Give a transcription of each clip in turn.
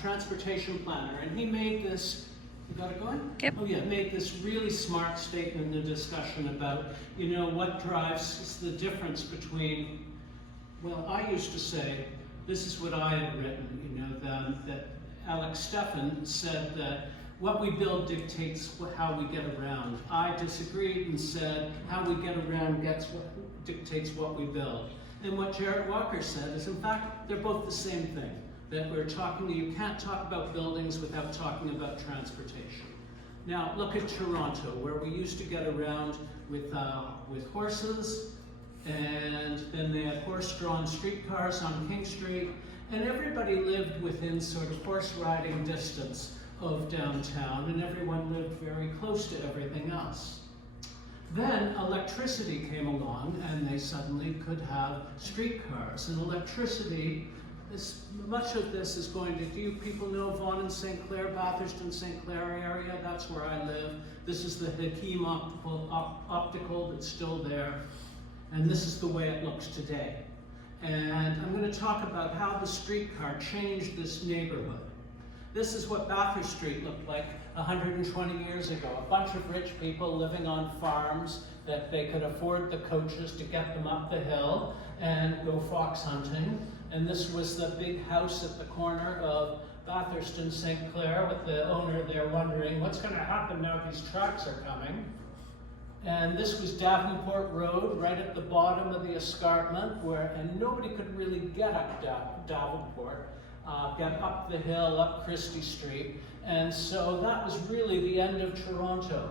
transportation planner, and he made this, you got it going? Yep. Oh yeah, made this really smart statement in the discussion about, you know, what drives the difference between, well, I used to say, this is what I had written, you know, that Alex Steffen said that what we build dictates how we get around. I disagreed and said how we get around dictates what we build. And what Jarrett Walker said is, in fact, they're both the same thing. That you can't talk about buildings without talking about transportation. Now, look at Toronto, where we used to get around with horses, and then they had horse-drawn streetcars on King Street, and everybody lived within sort of horse riding distance of downtown, and everyone lived very close to everything else. Then electricity came along, and they suddenly could have streetcars. And electricity, much of this is going to, do you people know Vaughan and St. Clair, Bathurst St. Clair area? That's where I live. This is the Hakim optical that's still there. And this is the way it looks today. And I'm going to talk about how the streetcar changed this neighborhood. This is what Bathurst Street looked like 120 years ago. A bunch of rich people living on farms that they could afford the coaches to get them up the hill and go fox hunting. And this was the big house at the corner of Bathurst and St. Clair, with the owner there wondering what's going to happen now these trucks are coming. And this was Davenport Road, right at the bottom of the escarpment, and nobody could really get up Davenport, get up the hill, up Christie Street. And so that was really the end of Toronto.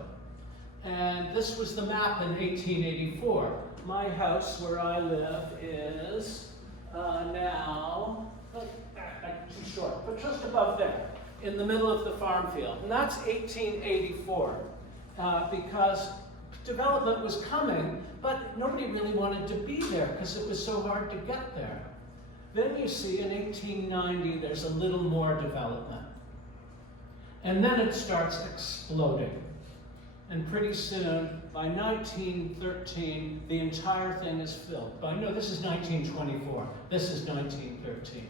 And this was the map in 1884. My house where I live is now, too short, but just above there, in the middle of the farm field. And that's 1884, because development was coming, but nobody really wanted to be there because it was so hard to get there. Then you see in 1890, there's a little more development. And then it starts exploding. And pretty soon, by 1913, the entire thing is filled. No, this is 1924. This is 1913.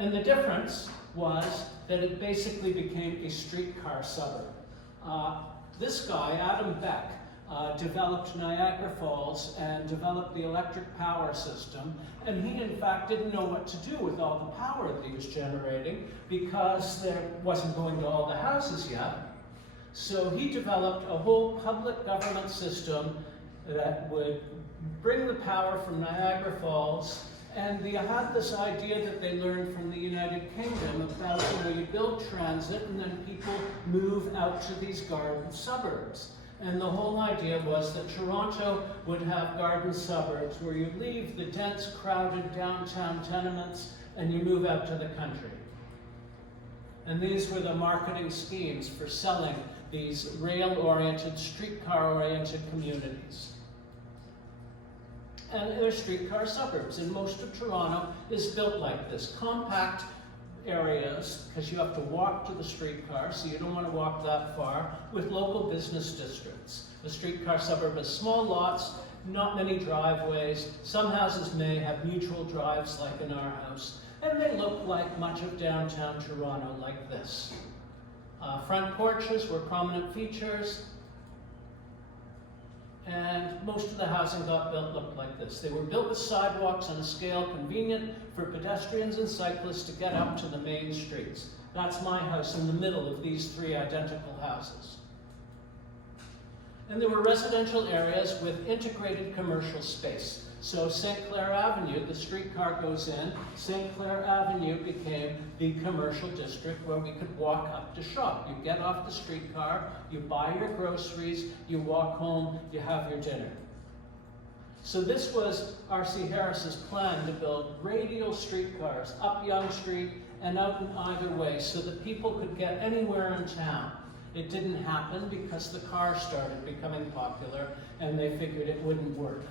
And the difference was that it basically became a streetcar suburb. This guy, Adam Beck, developed Niagara Falls and developed the electric power system. And he, in fact, didn't know what to do with all the power that he was generating because there wasn't going to all the houses yet. So he developed a whole public government system that would bring the power from Niagara Falls. And they had this idea that they learned from the United Kingdom about, you build transit and then people move out to these garden suburbs. And the whole idea was that Toronto would have garden suburbs where you leave the dense, crowded downtown tenements and you move out to the country. And these were the marketing schemes for selling these rail-oriented, streetcar-oriented communities. And they're streetcar suburbs, and most of Toronto is built like this. Compact areas, because you have to walk to the streetcar, so you don't want to walk that far, with local business districts. The streetcar suburb has small lots, not many driveways. Some houses may have mutual drives, like in our house, and they look like much of downtown Toronto, like this. Front porches were prominent features, and most of the housing got built looked like this. They were built with sidewalks on a scale convenient for pedestrians and cyclists to get up to the main streets. That's my house in the middle of these three identical houses. And there were residential areas with integrated commercial space. So St. Clair Avenue, the streetcar goes in, St. Clair Avenue became the commercial district where we could walk up to shop. You get off the streetcar, you buy your groceries, you walk home, you have your dinner. So this was R.C. Harris's plan to build radial streetcars up Yonge Street and out in either way so that people could get anywhere in town. It didn't happen because the car started becoming popular and they figured it wouldn't work.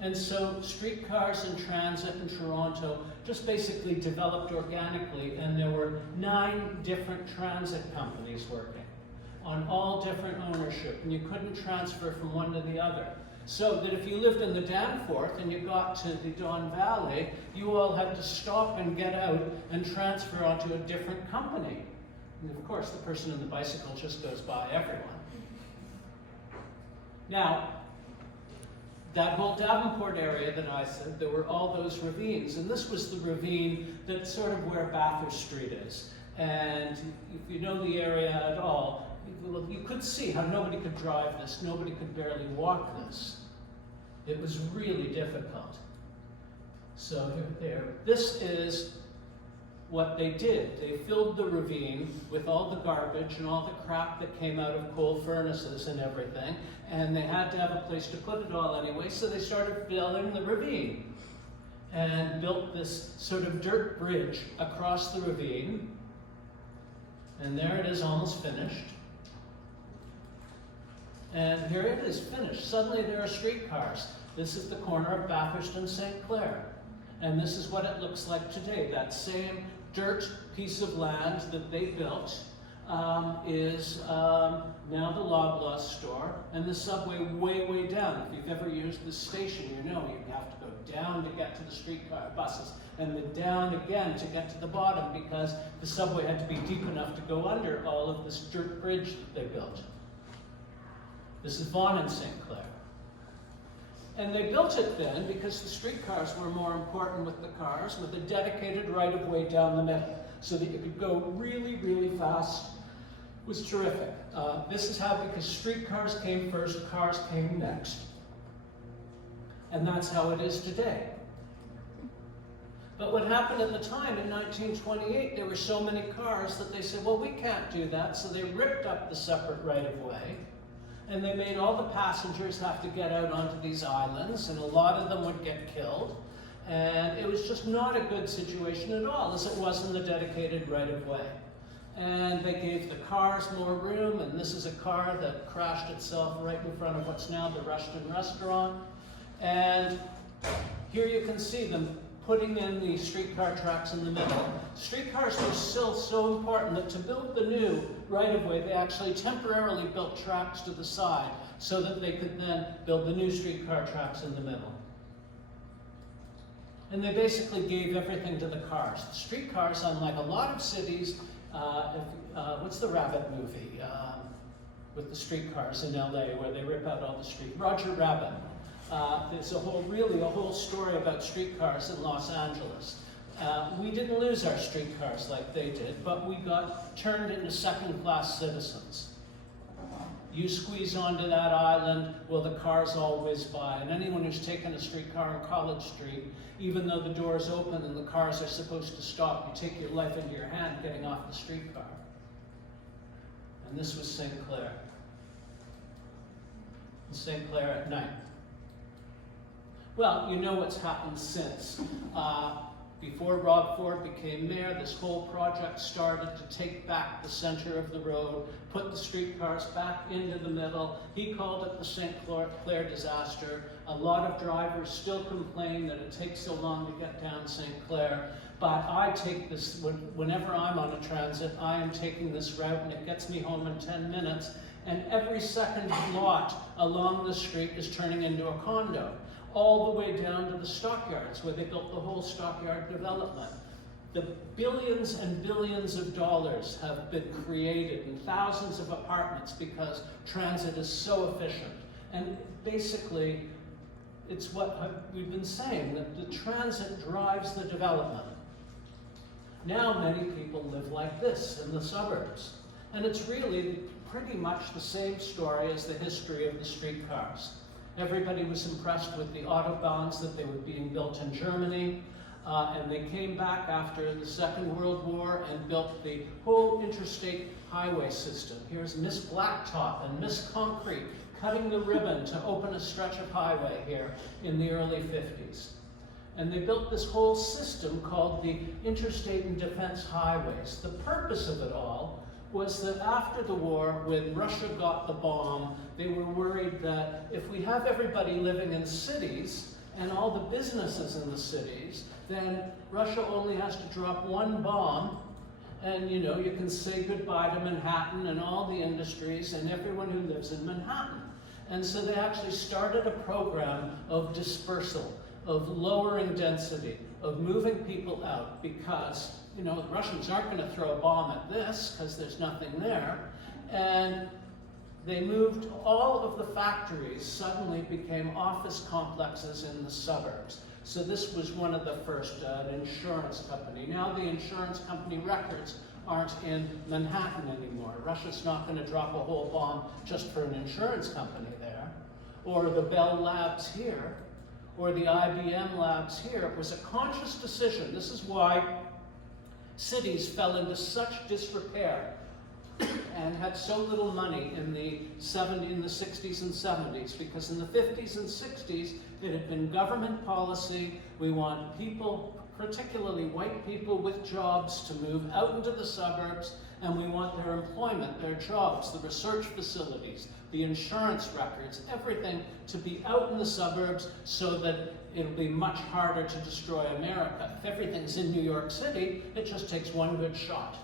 And so streetcars and transit in Toronto just basically developed organically, and there were 9 different transit companies working on all different ownership, and you couldn't transfer from one to the other. So that if you lived in the Danforth and you got to the Don Valley, you all had to stop and get out and transfer onto a different company. And of course, the person in the bicycle just goes by everyone. Now, that whole Davenport area that I said, there were all those ravines, and this was the ravine that's sort of where Bathurst Street is. And if you know the area at all, you could see how nobody could drive this, nobody could barely walk this. It was really difficult. So there, this is what they did. They filled the ravine with all the garbage and all the crap that came out of coal furnaces and everything, and they had to have a place to put it all anyway, so they started filling the ravine and built this sort of dirt bridge across the ravine, and there it is, almost finished. And here it is, finished. Suddenly there are streetcars. This is the corner of Bathurst and St. Clair. And this is what it looks like today. That same dirt piece of land that they built is now the Loblaw store, and the subway way, way down. If you've ever used this station, you know you have to go down to get to the streetcar buses, and then down again to get to the bottom, because the subway had to be deep enough to go under all of this dirt bridge that they built. This is Vaughan and St. Clair. And they built it then because the streetcars were more important with the cars, with a dedicated right-of-way down the middle, so that you could go really, really fast. It was terrific. This is how, because streetcars came first, cars came next. And that's how it is today. But what happened at the time in 1928, there were so many cars that they said, well, we can't do that, so they ripped up the separate right-of-way. And they made all the passengers have to get out onto these islands, and a lot of them would get killed. And it was just not a good situation at all, as it was in the dedicated right-of-way. And they gave the cars more room, and this is a car that crashed itself right in front of what's now the Rushton restaurant. And here you can see them putting in the streetcar tracks in the middle. Streetcars were still so important that to build the new right-of-way, they actually temporarily built tracks to the side so that they could then build the new streetcar tracks in the middle. And they basically gave everything to the cars. The streetcars, unlike a lot of cities, what's the Rabbit movie with the streetcars in LA where they rip out all the streets? Roger Rabbit. There's really a whole story about streetcars in Los Angeles. We didn't lose our streetcars like they did, but we got turned into second-class citizens. You squeeze onto that island, well, the cars all whiz by. And anyone who's taken a streetcar on College Street, even though the door's open and the cars are supposed to stop, you take your life into your hand getting off the streetcar. And this was St. Clair. And St. Clair at night. Well, you know what's happened since. Before Rob Ford became mayor, this whole project started to take back the center of the road, put the streetcars back into the middle. He called it the St. Clair disaster. A lot of drivers still complain that it takes so long to get down St. Clair. But I take this, whenever I'm on a transit, I am taking this route, and it gets me home in 10 minutes. And every second lot along the street is turning into a condo, all the way down to the stockyards, where they built the whole stockyard development. The billions and billions of dollars have been created in thousands of apartments because transit is so efficient. And basically, it's what we've been saying, that the transit drives the development. Now many people live like this in the suburbs. And it's really pretty much the same story as the history of the streetcars. Everybody was impressed with the autobahns that they were being built in Germany, and they came back after the Second World War and built the whole interstate highway system. Here's Miss Blacktop and Miss Concrete cutting the ribbon to open a stretch of highway here in the early 50s. And they built this whole system called the Interstate and Defense Highways. The purpose of it all was that after the war, when Russia got the bomb, they were worried that if we have everybody living in cities and all the businesses in the cities, then Russia only has to drop one bomb, and you can say goodbye to Manhattan and all the industries and everyone who lives in Manhattan. And so they actually started a program of dispersal, of lowering density, of moving people out, because, you know, the Russians aren't going to throw a bomb at this because there's nothing there. And they moved all of the factories, suddenly became office complexes in the suburbs. So this was one of the first, an insurance company. Now the insurance company records aren't in Manhattan anymore. Russia's not going to drop a whole bomb just for an insurance company there, or the Bell Labs here, or the IBM labs here. It was a conscious decision. This is why cities fell into such disrepair and had so little money in the 60s and 70s, because in the 50s and 60s it had been government policy. We want people, particularly white people with jobs, to move out into the suburbs, and we want their employment, their jobs, the research facilities, the insurance records, everything to be out in the suburbs so that it'll be much harder to destroy America. If everything's in New York City, it just takes one good shot.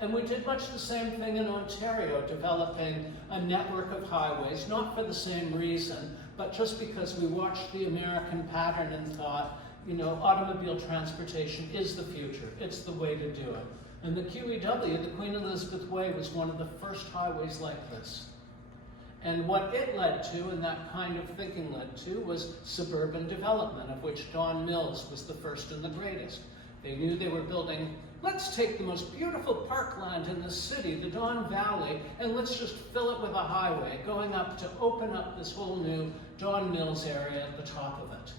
And we did much the same thing in Ontario, developing a network of highways, not for the same reason, but just because we watched the American pattern and thought, you know, automobile transportation is the future. It's the way to do it. And the QEW, the Queen Elizabeth Way, was one of the first highways like this. And what it led to, and that kind of thinking led to, was suburban development, of which Don Mills was the first and the greatest. They knew they were building, let's take the most beautiful parkland in the city, the Don Valley, and let's just fill it with a highway, going up to open up this whole new Don Mills area at the top of it.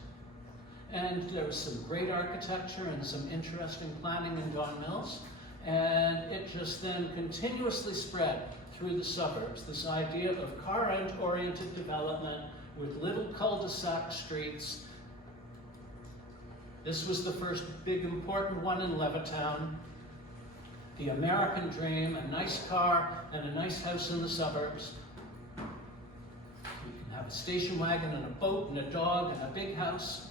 And there was some great architecture and some interesting planning in Don Mills. And it just then continuously spread through the suburbs, this idea of car-oriented development with little cul-de-sac streets. This was the first big important one in Levittown. The American dream, a nice car and a nice house in the suburbs. You can have a station wagon and a boat and a dog and a big house.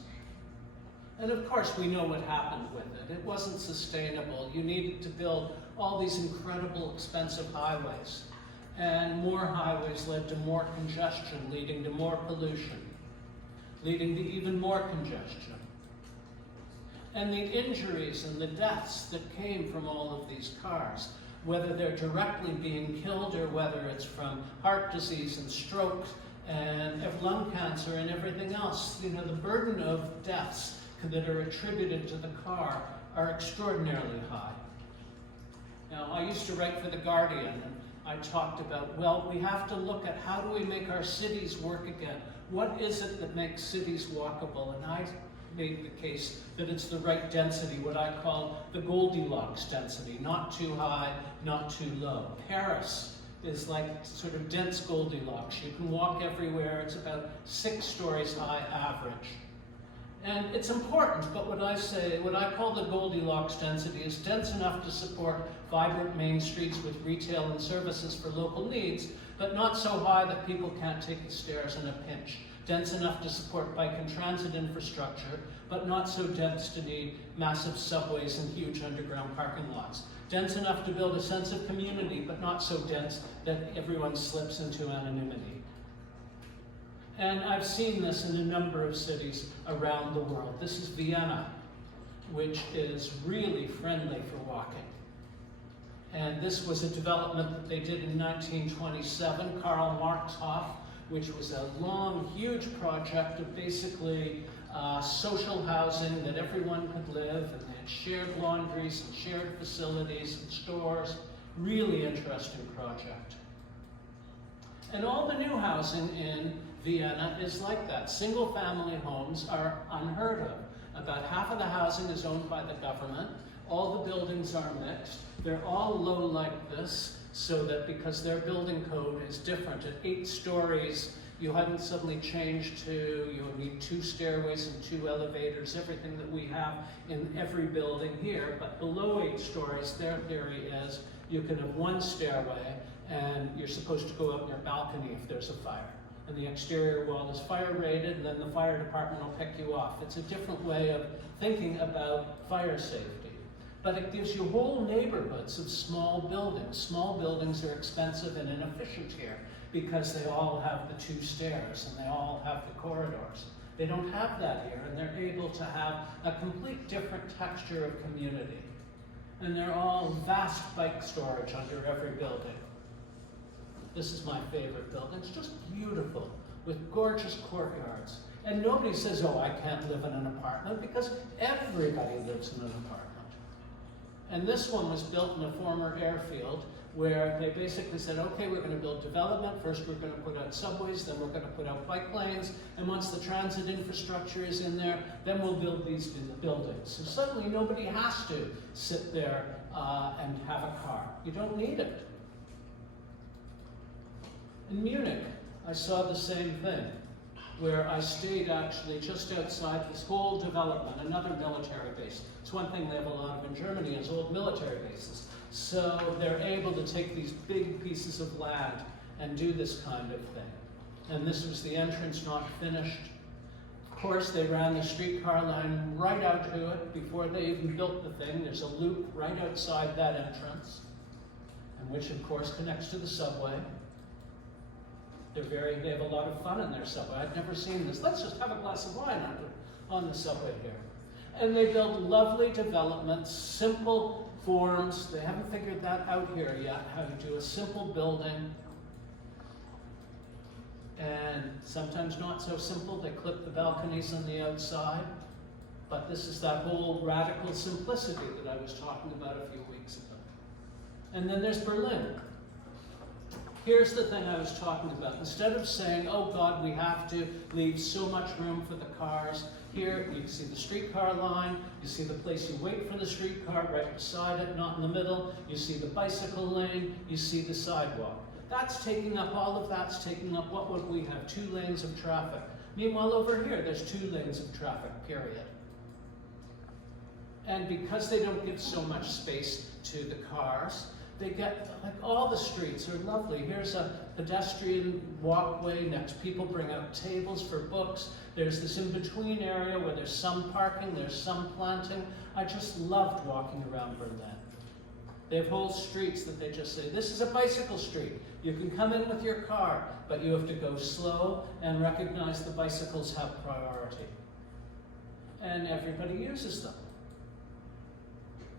And of course, we know what happened with it. It wasn't sustainable. You needed to build all these incredible, expensive highways. And more highways led to more congestion, leading to more pollution, leading to even more congestion. And the injuries and the deaths that came from all of these cars, whether they're directly being killed or whether it's from heart disease and stroke and lung cancer and everything else, you know, the burden of deaths that are attributed to the car are extraordinarily high. Now, I used to write for The Guardian, and I talked about, well, we have to look at how do we make our cities work again? What is it that makes cities walkable? And I made the case that it's the right density, what I call the Goldilocks density, not too high, not too low. Paris is like sort of dense Goldilocks. You can walk everywhere. It's about 6 stories high average. And it's important, but what I call the Goldilocks density is dense enough to support vibrant main streets with retail and services for local needs, but not so high that people can't take the stairs in a pinch. Dense enough to support bike and transit infrastructure, but not so dense to need massive subways and huge underground parking lots. Dense enough to build a sense of community, but not so dense that everyone slips into anonymity. And I've seen this in a number of cities around the world. This is Vienna, which is really friendly for walking. And this was a development that they did in 1927, Karl Marxhof, which was a long, huge project of basically social housing that everyone could live, and they had shared laundries and shared facilities and stores. Really interesting project. And all the new housing in Vienna is like that. Single-family homes are unheard of. About half of the housing is owned by the government. All the buildings are mixed. They're all low like this, so that because their building code is different. At 8 stories, you hadn't suddenly changed to, you would need 2 stairways and 2 elevators, everything that we have in every building here. But below 8 stories, their theory is you can have 1 stairway, and you're supposed to go up your balcony if there's a fire. And the exterior wall is fire rated, and then the fire department will pick you off. It's a different way of thinking about fire safety. but it gives you whole neighborhoods of small buildings. Small buildings are expensive and inefficient here because they all have the 2 stairs and they all have the corridors. They don't have that here, and they're able to have a complete different texture of community. And they're all vast bike storage under every building. This is my favorite building. It's just beautiful with gorgeous courtyards. And nobody says, oh, I can't live in an apartment, because everybody lives in an apartment. And this one was built in a former airfield where they basically said, okay, we're going to build development. First, we're going to put out subways, then we're going to put out bike lanes, and once the transit infrastructure is in there, then we'll build these buildings. So suddenly nobody has to sit there and have a car. You don't need it. In Munich, I saw the same thing, where I stayed actually just outside this whole development, another military base. It's one thing they have a lot of in Germany is old military bases. So they're able to take these big pieces of land and do this kind of thing. And this was the entrance, not finished. Of course, they ran the streetcar line right out to it before they even built the thing. There's a loop right outside that entrance, and which of course connects to the subway. They have a lot of fun in their subway. I've never seen this. Let's just have a glass of wine on the subway here. And they build lovely developments, simple forms. They haven't figured that out here yet, how to do a simple building. And sometimes not so simple. They clip the balconies on the outside. But this is that whole radical simplicity that I was talking about a few weeks ago. And then there's Berlin. Here's the thing I was talking about. Instead of saying, oh God, we have to leave so much room for the cars, here you see the streetcar line, you see the place you wait for the streetcar right beside it, not in the middle, you see the bicycle lane, you see the sidewalk. That's taking up, all of that's taking up, what would we have, 2 lanes of traffic. Meanwhile over here, there's 2 lanes of traffic, period. And because they don't give so much space to the cars, they get, like, all the streets are lovely. Here's a pedestrian walkway. Next, people bring out tables for books. There's this in-between area where there's some parking, there's some planting. I just loved walking around Berlin. They have whole streets that they just say, this is a bicycle street. You can come in with your car, but you have to go slow and recognize the bicycles have priority. And everybody uses them.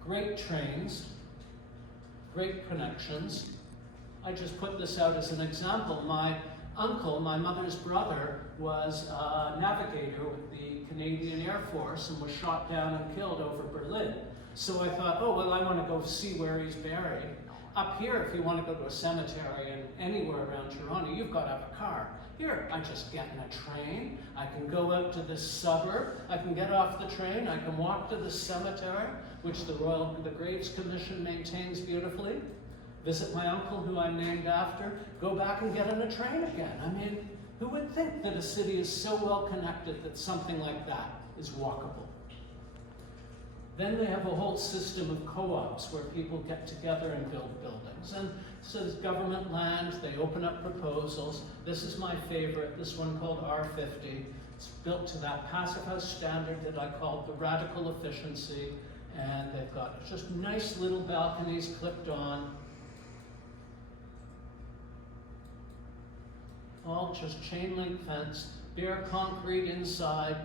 Great trains. Great connections. I just put this out as an example. My uncle, my mother's brother, was a navigator with the Canadian Air Force and was shot down and killed over Berlin. So I thought, oh, well, I want to go see where he's buried. Up here, if you want to go to a cemetery and anywhere around Toronto, you've got to have a car. Here, I just get in a train. I can go out to this suburb. I can get off the train. I can walk to the cemetery, which the Graves Commission maintains beautifully. Visit my uncle, who I'm named after. Go back and get on a train again. I mean, who would think that a city is so well connected that something like that is walkable? Then they have a whole system of co-ops where people get together and build buildings. And so there's government land, they open up proposals. This is my favorite, this one called R50. It's built to that passive house standard that I called the radical efficiency. And they've got just nice little balconies clipped on. All just chain link fence, bare concrete inside.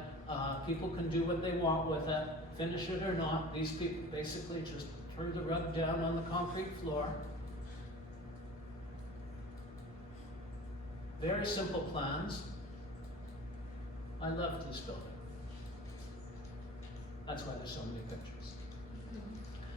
People can do what they want with it. Finish it or not, these people basically just threw the rug down on the concrete floor. Very simple plans. I loved this building. That's why there's so many pictures.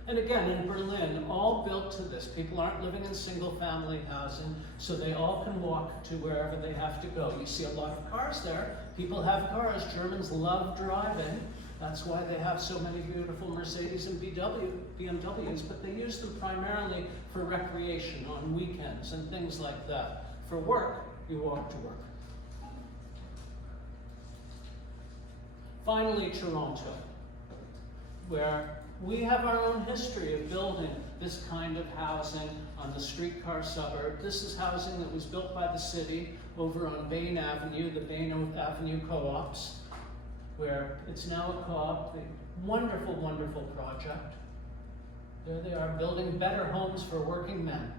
And again, in Berlin, all built to this. People aren't living in single-family housing, so they all can walk to wherever they have to go. You see a lot of cars there. People have cars. Germans love driving. That's why they have so many beautiful Mercedes and BMWs, but they use them primarily for recreation on weekends and things like that. For work, you walk to work. Finally, Toronto, where we have our own history of building this kind of housing on the streetcar suburb. This is housing that was built by the city over on Bain Avenue, the Bain Avenue Co-ops, where it's now a co-op, a wonderful, wonderful project. There they are, building better homes for working men.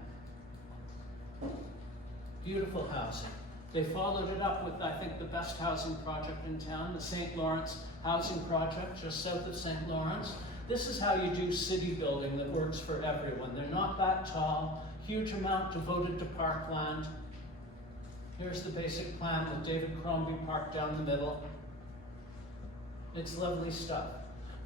Beautiful housing. They followed it up with, I think, the best housing project in town, the St. Lawrence Housing Project, just south of St. Lawrence. This is how you do city building that works for everyone. They're not that tall, huge amount devoted to parkland. Here's the basic plan with David Crombie Park down the middle. It's lovely stuff.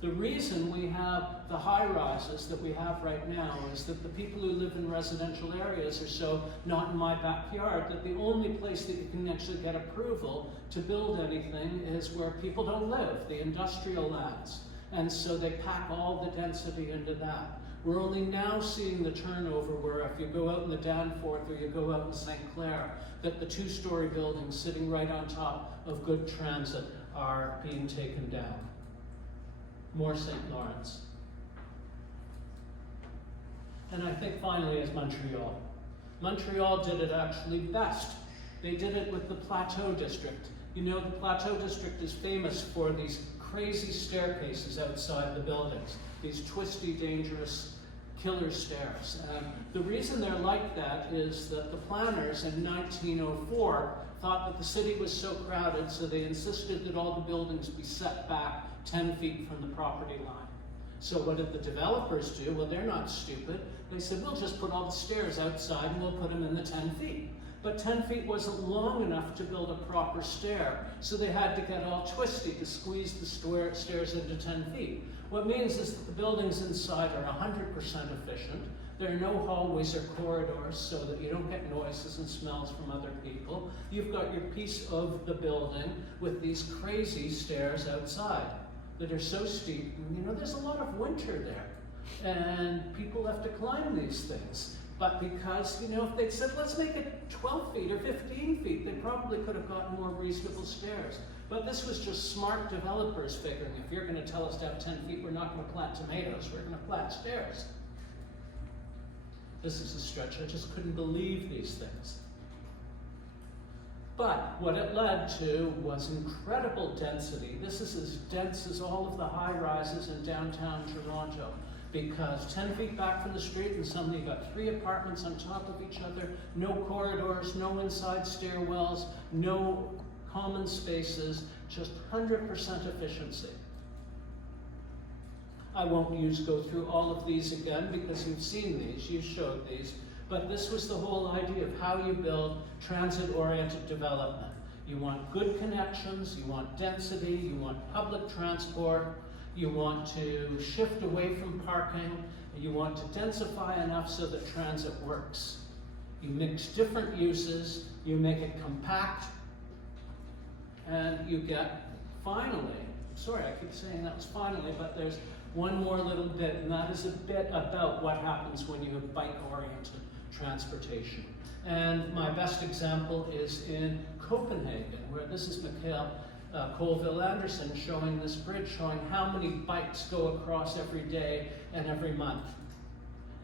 The reason we have the high-rises that we have right now is that the people who live in residential areas are so not in my backyard that the only place that you can actually get approval to build anything is where people don't live, the industrial lands. And so they pack all the density into that. We're only now seeing the turnover where if you go out in the Danforth or you go out in St. Clair, that the two-story buildings sitting right on top of good transit are being taken down. More St. Lawrence. And I think finally is Montreal. Montreal did it actually best. They did it with the Plateau District. You know, the Plateau District is famous for these crazy staircases outside the buildings, these twisty, dangerous killer stairs. The reason they're like that is that the planners in 1904 thought that the city was so crowded, so they insisted that all the buildings be set back 10 feet from the property line. So what did the developers do? Well, they're not stupid. They said, we'll just put all the stairs outside and we'll put them in the 10 feet. But 10 feet wasn't long enough to build a proper stair, so they had to get all twisty to squeeze the stairs into 10 feet. What means is that the buildings inside are 100% efficient. There are no hallways or corridors so that you don't get noises and smells from other people. You've got your piece of the building with these crazy stairs outside that are so steep. And, you know, there's a lot of winter there, and people have to climb these things. But because, you know, if they'd said, let's make it 12 feet or 15 feet, they probably could have gotten more reasonable stairs. But this was just smart developers figuring, if you're going to tell us to have 10 feet, we're not going to plant tomatoes, we're going to plant stairs. This is a stretch. I just couldn't believe these things. But what it led to was incredible density. This is as dense as all of the high-rises in downtown Toronto, because 10 feet back from the street and suddenly you've got 3 apartments on top of each other, no corridors, no inside stairwells, no common spaces, just 100% efficiency. I won't go through all of these again because you've seen these, you showed these, but this was the whole idea of how you build transit-oriented development. You want good connections, you want density, you want public transport, you want to shift away from parking, you want to densify enough so that transit works. You mix different uses, you make it compact, and you get, finally, sorry I keep saying that was finally, but there's one more little bit, and that is a bit about what happens when you have bike-oriented transportation. And my best example is in Copenhagen, where this is Mikhail Colville-Anderson showing this bridge, showing how many bikes go across every day and every month.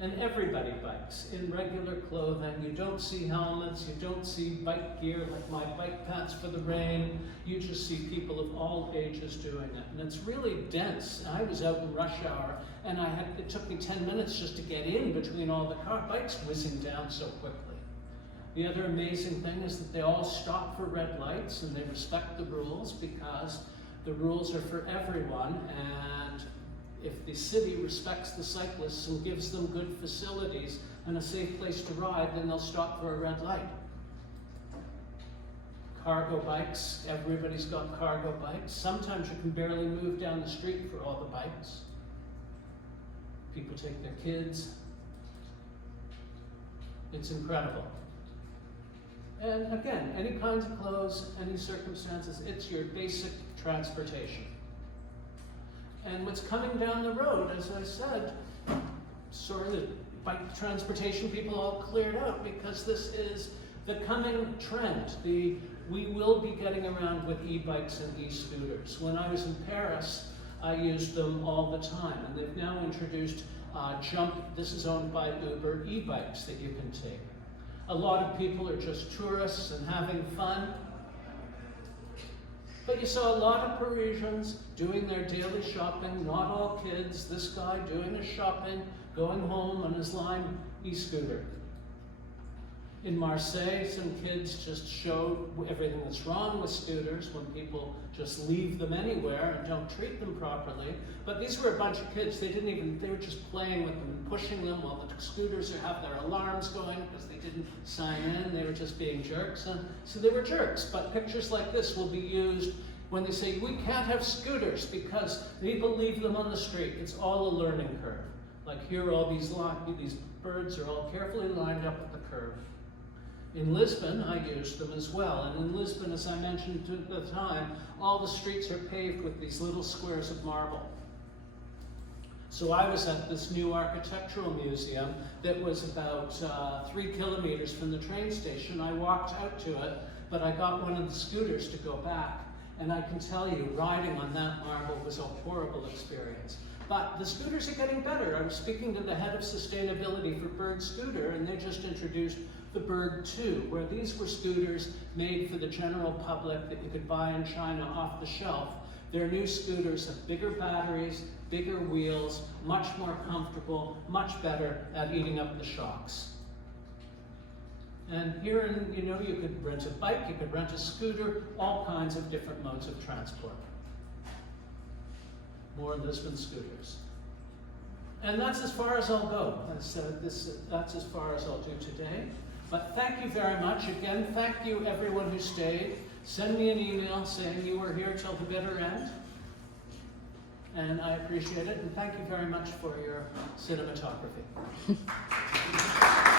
And everybody bikes in regular clothing. You don't see helmets, you don't see bike gear like my bike pants for the rain. You just see people of all ages doing it. And it's really dense. I was out in rush hour and it took me 10 minutes just to get in between all the bikes whizzing down so quickly. The other amazing thing is that they all stop for red lights and they respect the rules because the rules are for everyone, and if the city respects the cyclists and gives them good facilities and a safe place to ride, then they'll stop for a red light. Cargo bikes, everybody's got cargo bikes. Sometimes you can barely move down the street for all the bikes. People take their kids. It's incredible. And again, any kinds of clothes, any circumstances, it's your basic transportation. And what's coming down the road, as I said, sort of the bike transportation people all cleared out because this is the coming trend. We will be getting around with e-bikes and e-scooters. When I was in Paris, I used them all the time, and they've now introduced this is owned by Uber, e-bikes that you can take. A lot of people are just tourists and having fun. But you saw a lot of Parisians doing their daily shopping, not all kids. This guy doing his shopping, going home on his Lime e-scooter. In Marseille, some kids just showed everything that's wrong with scooters when people just leave them anywhere and don't treat them properly. But these were a bunch of kids. They were just playing with them and pushing them while the scooters have their alarms going because they didn't sign in. They were just being jerks. And so they were jerks. But pictures like this will be used when they say, we can't have scooters because people leave them on the street. It's all a learning curve. Like here, all these birds are all carefully lined up at the curve. In Lisbon, I used them as well. And in Lisbon, as I mentioned at the time, all the streets are paved with these little squares of marble. So I was at this new architectural museum that was about 3 kilometers from the train station. I walked out to it, but I got one of the scooters to go back. And I can tell you, riding on that marble was a horrible experience. But the scooters are getting better. I was speaking to the head of sustainability for Bird Scooter, and they just introduced the Bird 2, where these were scooters made for the general public that you could buy in China off the shelf. Their new scooters have bigger batteries, bigger wheels, much more comfortable, much better at eating up the shocks. And here, you could rent a bike, you could rent a scooter, all kinds of different modes of transport. More Lisbon scooters. And that's as far as I'll go. That's as far as I'll do today. But thank you very much. Again, thank you everyone who stayed. Send me an email saying you were here till the bitter end. And I appreciate it. And thank you very much for your cinematography.